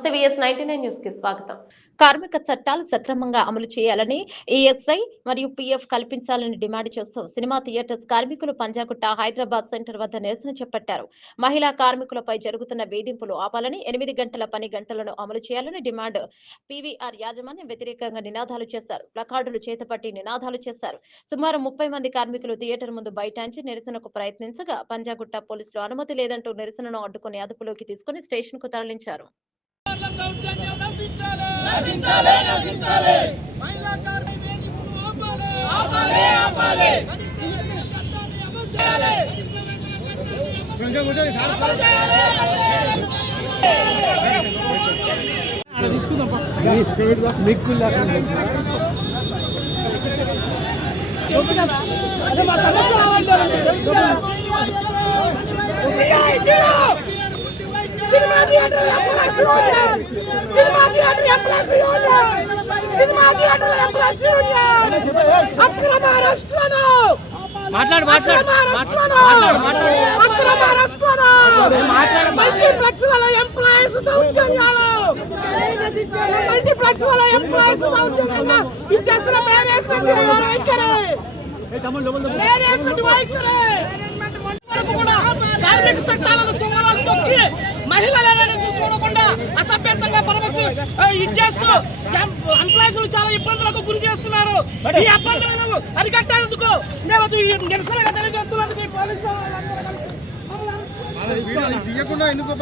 నమస్తే VS ninety nine న్యూస్కి స్వాగతం. కార్మిక చట్టాలు సక్రమంగా అమలు చేయాలని ఈఎస్ఐ మరియు పీఎఫ్ కల్పించాలని డిమాండ్ చేస్తూ సినిమా థియేటర్స్ కార్మికులు పంజాగుట్ట హైదరాబాద్ సెంటర్ వద్ద నిరసన చేపట్టారు. మహిళా కార్మికులపై జరుగుతున్న వేధింపులు ఆపాలని ఎనిమిది గంటల పని గంటలను అమలు చేయాలని డిమాండ్ పీవీఆర్ యాజమాన్యం వ్యతిరేకంగా నినాదాలు చేశారు. ప్లకార్డులు చేతపట్టి నినాదాలు చేశారు. సుమారు ముప్పై మంది కార్మికులు థియేటర్ ముందు బైఠాంచి నిరసనకు ప్రయత్నించగా పంజాగుట్ట పోలీసులు అనుమతి లేదంటూ నిరసనను అడ్డుకుని అదుపులోకి తీసుకుని స్టేషన్కు తరలించారు. దౌర్జన్యం నశించాలి. నశించాలి నశించాలి. మహిళా కార్మిక వేధింపులు ఆపాలి. ఆపాలి ఆపాలి. కనీస వేతన చట్టాన్ని అమలు చేయాలి. కనీస వేతన చట్టాన్ని అమలు చేయాలి. అమలు చేయాలి. Cinema theatre employees union cinema theatre employees union cinema theatre employees union అక్రమ అరెస్టులను మాట్లాడు మాట్లాడు. మాట్లాడు మాట్లాడు. అక్రమ మల్టీప్లెక్స్ మల్టీప్లెక్స్లలో ఎంప్లాయీస్ దౌర్జన్యాలు మల్టీప్లెక్స్లలో ఎంప్లాయీస్ దౌర్జన్యంగా ఇచ్చేసిన మేనేజ్మెంట్ వైఖరి మేనేజ్మెంట్ వైఖరి కూడా కార్మిక చట్టాలను తుంగలో తొక్కి మహిళల అసభ్యంతంగా పరమసి ఇచ్చేస్తూ ఎంప్లాయీస్ చాలా ఇబ్బందులకు గురి చేస్తున్నారు. ఈ ఇబ్బందులను అరికట్టేందుకు మేము నిరసనగా తెలియజేస్తున్నందుకు ఈ పోలీసు తీయకుండా ఎందుకు